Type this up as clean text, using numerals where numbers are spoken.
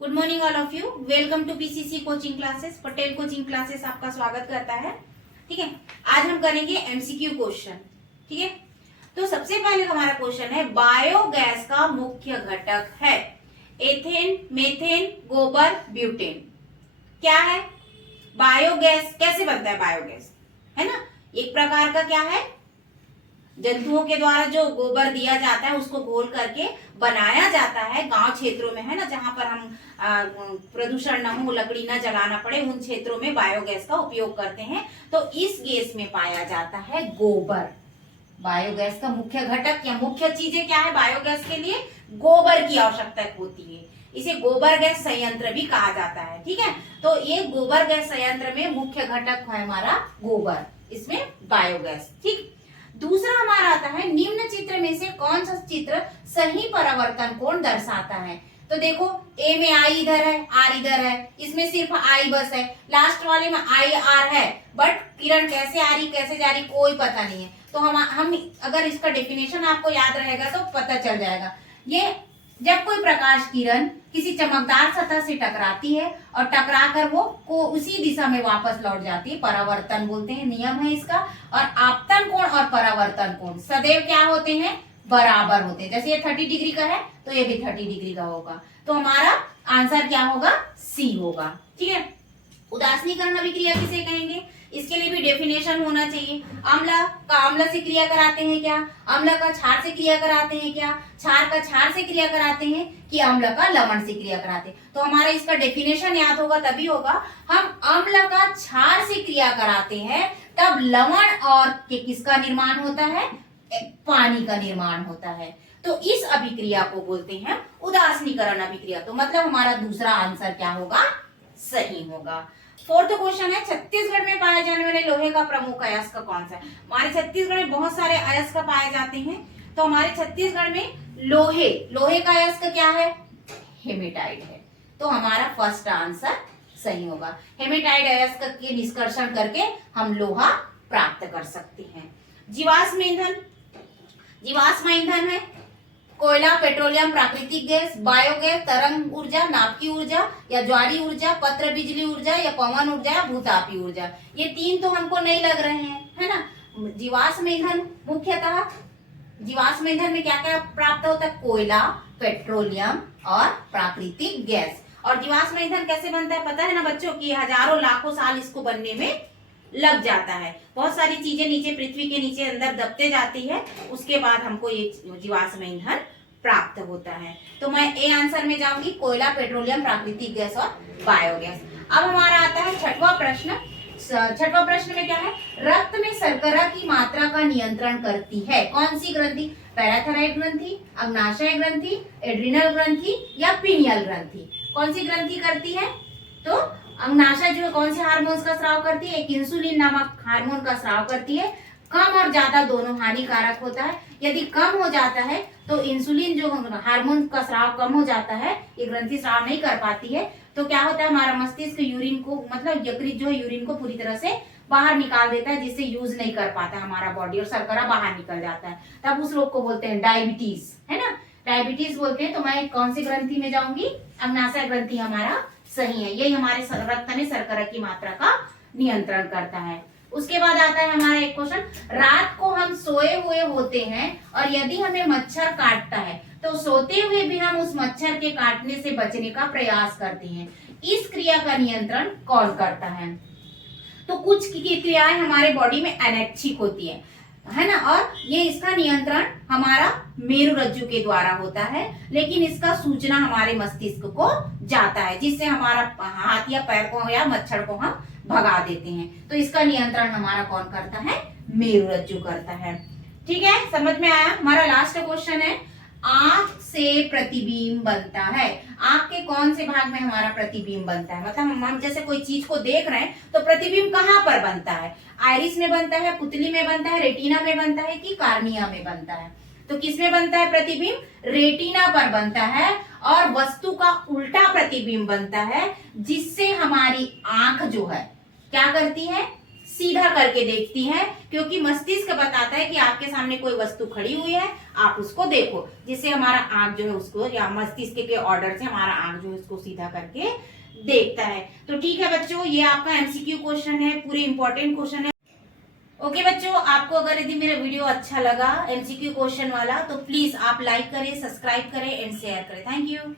Good morning all of you. Welcome to PCC coaching classes. Patel coaching classes आपका स्वागत करता है। ठीक है, आज हम करेंगे एमसीक्यू क्वेश्चन। ठीक है, तो सबसे पहले हमारा क्वेश्चन है बायोगैस का मुख्य घटक है एथेन, मेथेन, गोबर, ब्यूटेन। क्या है बायोगैस? कैसे बनता है बायोगैस? है ना, एक प्रकार का क्या है, जंतुओं के द्वारा जो गोबर दिया जाता है उसको घोल करके बनाया जाता है गांव क्षेत्रों में, है ना, जहां पर हम प्रदूषण न हो, लकड़ी न जलाना पड़े, उन क्षेत्रों में बायोगैस का उपयोग करते हैं। तो इस गैस में पाया जाता है गोबर। बायोगैस का मुख्य घटक या मुख्य चीजें क्या है बायोगैस के लिए? गोबर की आवश्यकता होती है। इसे गोबर गैस संयंत्र भी कहा जाता है। ठीक है, तो ये गोबर गैस संयंत्र में मुख्य घटक है हमारा गोबर, इसमें बायोगैस। ठीक, दूसरा हमारा आता है निम्न चित्र में से कौन सा चित्र सही परावर्तन कोण दर्शाता है? तो देखो, ए में आई इधर है, आर इधर है, इसमें सिर्फ आई बस है, लास्ट वाले में आई आर है, बट किरण कैसे आ रही कैसे जा रही कोई पता नहीं है। तो हम अगर इसका डेफिनेशन आपको याद रहेगा तो पता चल जाएगा। ये जब कोई प्रकाश किरण किसी चमकदार सतह से टकराती है और टकराकर वो को उसी दिशा में वापस लौट जाती है, परावर्तन बोलते हैं, नियम है इसका। और आपतन कोण और परावर्तन कोण सदैव क्या होते हैं? बराबर होते हैं। जैसे ये 30 डिग्री का है तो ये भी 30 डिग्री का होगा। तो हमारा आंसर क्या होगा? सी होगा। ठीक है, उदासीनीकरण अभिक्रिया किसे कहेंगे? इसके लिए भी डेफिनेशन होना चाहिए। अम्ल का अम्ल से क्रिया कराते हैं क्या? अम्ल का क्षार से क्रिया कराते हैं क्या? क्षार का क्षार से क्रिया कराते हैं कि अम्ल का लवण से क्रिया कराते हैं? तो हमारा इसका डेफिनेशन याद होगा तभी होगा। हम अम्ल का क्षार से क्रिया कराते हैं तब लवण और किसका निर्माण होता है? पानी का निर्माण होता है। तो इस अभिक्रिया को बोलते हैं उदासीनीकरण अभिक्रिया। तो मतलब हमारा दूसरा आंसर क्या होगा? सही होगा। फोर्थ क्वेश्चन है छत्तीसगढ़ में पाए जाने वाले लोहे का प्रमुख अयस्क कौन सा है? हमारे छत्तीसगढ़ में बहुत सारे अयस्क पाए जाते हैं। तो हमारे छत्तीसगढ़ में लोहे का अयस्क क्या है? हेमेटाइट है। तो हमारा फर्स्ट आंसर सही होगा। हेमेटाइट अयस्क के निष्कर्षण करके हम लोहा प्राप्त कर सकते हैं। जीवाश्म ईंधन है कोयला, पेट्रोलियम, प्राकृतिक गैस, बायोगैस, तरंग ऊर्जा, नाभिकीय ऊर्जा या ज्वारीय ऊर्जा, पत्र बिजली ऊर्जा या पवन ऊर्जा या भूतापीय ऊर्जा। ये तीन तो हमको नहीं लग रहे हैं, है ना। जीवाश्म ईंधन मुख्यतः जीवाश्म ईंधन में क्या क्या प्राप्त होता है? कोयला, पेट्रोलियम और प्राकृतिक गैस। और जीवाश्म ईंधन कैसे बनता है पता है ना बच्चों की? हजारों लाखों साल इसको बनने में लग जाता है। बहुत सारी चीजें नीचे पृथ्वी के नीचे अंदर दबते जाती है, उसके बाद हमको ये जीवाश्म ईंधन प्राप्त होता है। तो मैं ए आंसर में जाऊंगी, कोयला, पेट्रोलियम, प्राकृतिक गैस और बायोगैस। अब हमारा आता है छठवां प्रश्न। छठवां प्रश्न में क्या है? रक्त में शर्करा की मात्रा का नियंत्रण करती है कौन सी ग्रंथि? पैराथायरॉइड ग्रंथि, अग्नाशय ग्रंथि, एड्रिनल ग्रंथि या पीनियल ग्रंथि? कौन सी ग्रंथि करती है? तो अग्नाशय जो है कौन से हार्मोन्स का स्राव करती है? एक इंसुलिन नामक हार्मोन का स्राव करती है। कम और ज्यादा दोनों हानिकारक होता है। यदि कम हो जाता है तो इंसुलिन जो हार्मोन का स्राव कम हो जाता है, ये ग्रंथि स्राव नहीं कर पाती है, तो क्या होता है हमारा मस्तिष्क यूरिन को, मतलब यकृत जो है यूरिन को पूरी तरह से बाहर निकाल देता है, जिससे यूज नहीं कर पाता हमारा बॉडी और शर्करा बाहर निकल जाता है। तब उस रोग को बोलते हैं डायबिटीज, है ना, डायबिटीज बोलते हैं। तो मैं कौन सी ग्रंथि में जाऊंगी? अग्नाशय ग्रंथि हमारा सही है। यही हमारे रक्त में शर्करा की मात्रा का नियंत्रण करता है। उसके बाद आता है हमारा एक क्वेश्चन, रात को हम सोए हुए होते हैं और यदि हमें मच्छर काटता है तो सोते हुए भी हम उस मच्छर के काटने से बचने का प्रयास करते हैं। इस क्रिया का नियंत्रण कौन करता है? तो कुछ क्रियाएं हमारे बॉडी में अनैच्छिक होती है ना, और ये इसका नियंत्रण हमारा मेरुरज्जु के द्वारा होता है, लेकिन इसका सूचना हमारे मस्तिष्क को जाता है, जिससे हमारा हाथ या पैर को या मच्छर को हम भगा देते हैं। तो इसका नियंत्रण हमारा कौन करता है? मेरुरज्जु करता है। ठीक है, समझ में आया? हमारा लास्ट क्वेश्चन है, आंख से प्रतिबिंब बनता है। आंख के कौन से भाग में हमारा प्रतिबिंब बनता है? मतलब हम जैसे कोई चीज को देख रहे हैं तो प्रतिबिंब कहाँ पर बनता है? आइरिस में बनता है, पुतली में बनता है, रेटिना में बनता है कि कार्निया में बनता है? तो किस में बनता है प्रतिबिंब? रेटिना पर बनता है, और वस्तु का उल्टा प्रतिबिंब बनता है, जिससे हमारी आंख जो है क्या करती है? सीधा करके देखती है, क्योंकि मस्तिष्क बताता है कि आपके सामने कोई वस्तु खड़ी हुई है, आप उसको देखो, जिससे हमारा आंख जो है उसको, या मस्तिष्क के ऑर्डर से हमारा आंख जो है उसको सीधा करके देखता है। तो ठीक है बच्चों, ये आपका एमसीक्यू क्वेश्चन है, पूरे इंपॉर्टेंट क्वेश्चन है। ओके बच्चों, आपको अगर यदि मेरा वीडियो अच्छा लगा एमसीक्यू क्वेश्चन वाला, तो प्लीज आप लाइक करें, सब्सक्राइब करें एंड शेयर करें। Thank you.